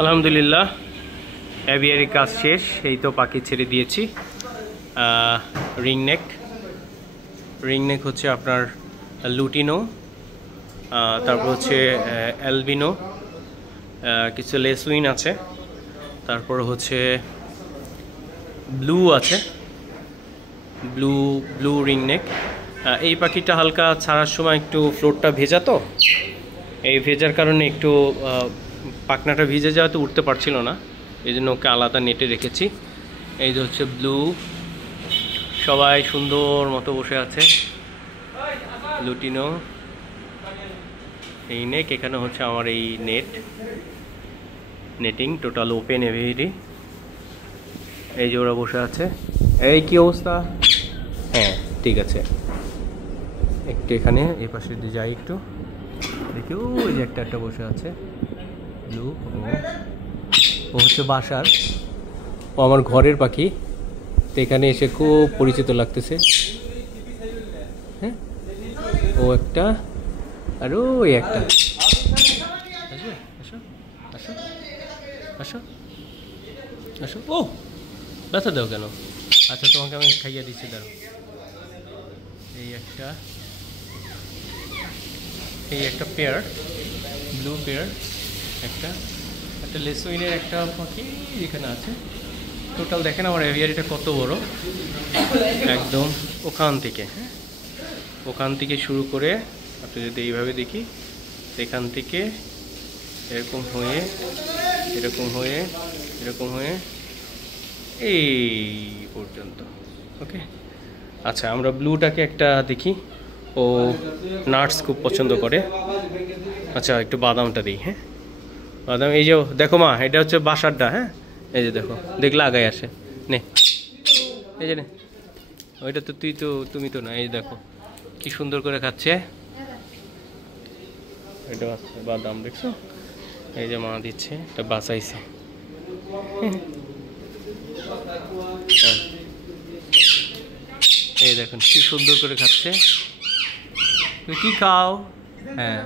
আলহামদুলিল্লাহ এভিয়ারি কাজ শেষ। এই তো পাখি ছেড়ে দিয়েছি। রিংনেক হচ্ছে আপনার লুটিনো, তারপর হচ্ছে অ্যালবিনো, কিছু লেসউইন আছে, তারপর হচ্ছে ব্লু আছে, ব্লু রিংনেক। এই পাখিটা হালকা ছাড়ার সময় একটু ফ্লোরটা ভেজা, তো এই ভেজার কারণে একটু পাখনাটা ভিজে যাওয়াতে উঠতে পারছিল না, এই জন্য ওকে আলাদা নেটে রেখেছি। এই যে হচ্ছে ব্লু, সবাই সুন্দর মতো বসে আছে। লুটিনো, এই নেক, এখানে হচ্ছে আমার এই নেটিং টোটাল ওপেন এভিয়ারি। এই যে ওরা বসে আছে। এই কি অবস্থা? হ্যাঁ ঠিক আছে, একটু এখানে এই পাশে দিয়ে যাই, একটু দেখি। ওই যে একটা বসে আছে ব্লু, ও হচ্ছে বাসার, ও আমার ঘরের পাখি, তো এখানে এসে খুব পরিচিত লাগতেছে। হ্যাঁ, ও একটা, আর ওই একটা। আসো আসো আসো আসো। ও ব্যথা দাও কেন? আচ্ছা তোমাকে আমি খাইয়ে দিচ্ছি, দাঁড়ো। এই একটা পেয়ার, ব্লু পেয়ার, একটা লেসউইনের একটা পাখি এখানে আছে। টোটাল দেখেন আমার এভিয়ারিটা কত বড়, একদম ওখান থেকে শুরু করে, আপনি যদি এইভাবে দেখি, এখান থেকে এরকম হয়ে এই পর্যন্ত। ওকে, আচ্ছা আমরা ব্লুটাকে একটা দেখি। ও নাটস খুব পছন্দ করে। আচ্ছা একটু বাদামটা দিই। হ্যাঁ, বাদাম। এই যে দেখো মা, এটা হচ্ছে বাসারটা। হ্যাঁ, এই যে দেখো, দেখলে আগায় আসে। নে, এই যে নে, ওইটা তো তুমি তো না। এই দেখো কি সুন্দর করে খাচ্ছে। এটা বাদাম দেখছো, এই যে মা দিচ্ছে, এটা বাঁচাইছে। এই দেখুন কি সুন্দর করে খাচ্ছে। তুমি কি খাও? হ্যাঁ,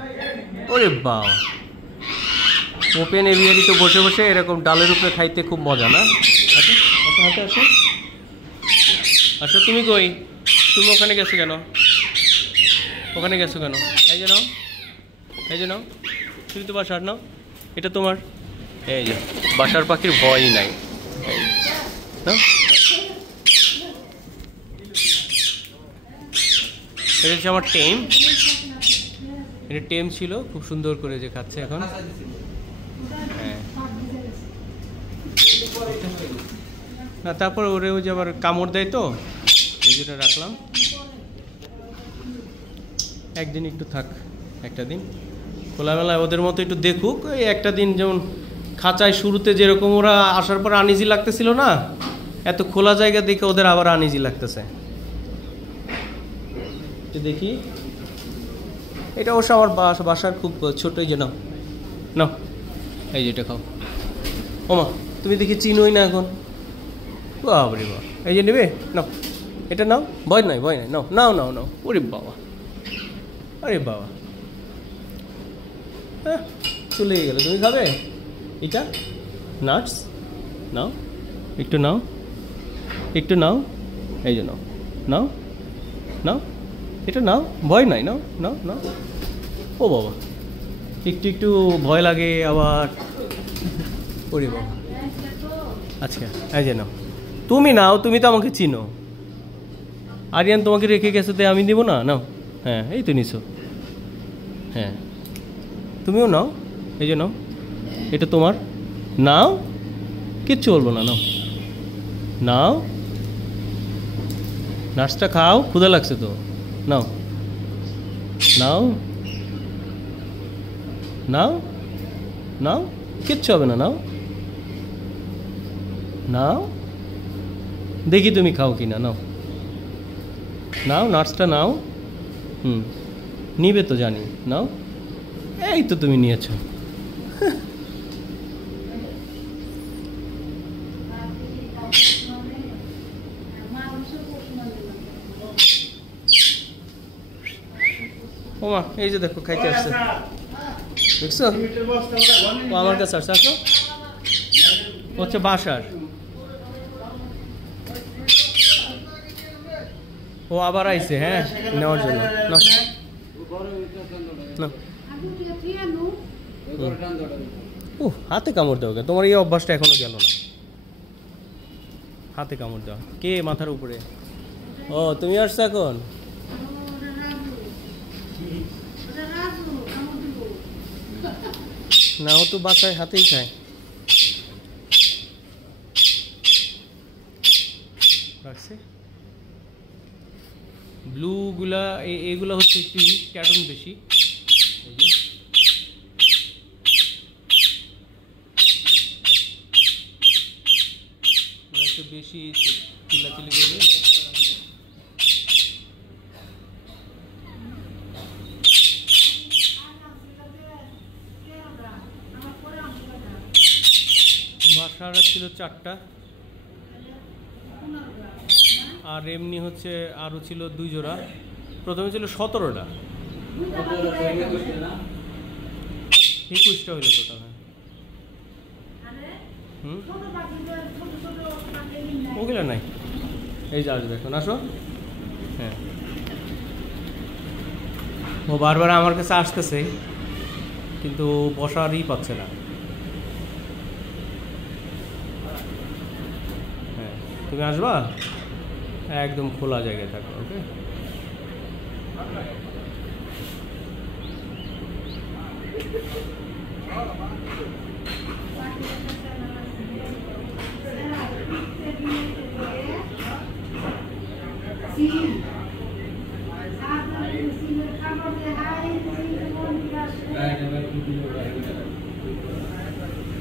ওরে বাবা, ওপেন এভিয়ারি তো বসে বসে এরকম ডালের উপরে খাইতে খুব মজা না? আচ্ছা হাতে আসো, আসো। তুমি কই? তুমি ওখানে গেছো কেন? এই যে নাও, তুমি তো বাসার নাও, এটা তোমার। এই যে বাসার পাখির ভয়ই নাই। এটা হচ্ছে আমার টেম। এটা টেম ছিল, খুব সুন্দর করে যে খাচ্ছে এখন। হ্যাঁ, না তারপর ওরেও যে আবার কামড় দেয়, তো এই জন্য রাখলাম। একদিন একটু থাক, একটা দিন খোলামেলায় ওদের মতো একটু দেখুক। এই একটা দিন, যেমন খাঁচায় শুরুতে যেরকম ওরা আসার পর আনইজি লাগতেছিল না, এত খোলা জায়গা দেখে ওদের আবার আনইজি লাগতেছে। দেখি, এটা অবশ্য আমার বাসার খুব ছোটই। যে নাও, এই যে এটা খাও। ওমা, তুমি দেখি চিনোই না এখন। বাবরে বাবা, এই যে নেবে, নাও এটা নাও, ভয় নাই, নাও। ওরে বাবা, হ্যাঁ চলে গেল। তুমি খাবে এটা? নাটস নাও, একটু নাও, এই যে নাও, এটা নাও, ভয় নাই, নাও। ও বাবা, একটু ভয় লাগে আবার। ওরে বাবা, আচ্ছা এই যে নাও, তুমি তো আমাকে চিনো। আরিয়ান তোমাকে রেখে গেছে, তাই আমি দিব না? নাও। হ্যাঁ, এই তো নিছো। হ্যাঁ, তুমিও নাও, এই যে নাও, এটা তোমার। নাও, কিচ্ছু বলবো না, নাও। নাটসটা খাও, ক্ষুধা লাগছে তো। নাও, কিচ্ছু হবে না। নাও, দেখি তুমি খাও কিনা। নাও, নাটসটা নাও। নিবে তো জানি, নাও। এই তো তুমি নিয়েছ। ওমা, এই যে দেখো খাইতে আসছে, দেখছো? ও আমার কাছে আসছে। আসো, হচ্ছে বাসার। ও আবার আইছে, হ্যাঁ, নেওয়ার জন্য। ও হাতে কামড় দেওয়া, তোমার এই অভ্যাসটা এখনো গেল না, হাতে কামড় দেওয়া। কে মাথার উপরে? ও তুমি আসছো এখন? না, ও তো বাসায় হাতেই খায়। রাখছে ব্লুগুলা, এগুলা হচ্ছে একটু ক্যাটন বেশি। এই যে ওরা একটু বেশি চিল্লাচিল্লি করবে। বাসারা ছিল 4টা, আর এমনি হচ্ছে আরও ছিল 2 জোড়া। প্রথমে ছিল 17টা, 21টা হইলো টোটাল। ওগুলো নাই, এই যে আসবে এখন, আসো। হ্যাঁ, ও বারবার আমার কাছে আসতেছে, কিন্তু বসারই পাচ্ছে না। হ্যাঁ, তুমি আসবা, একদম খোলা জায়গায় থাকো। ওকে, Sí.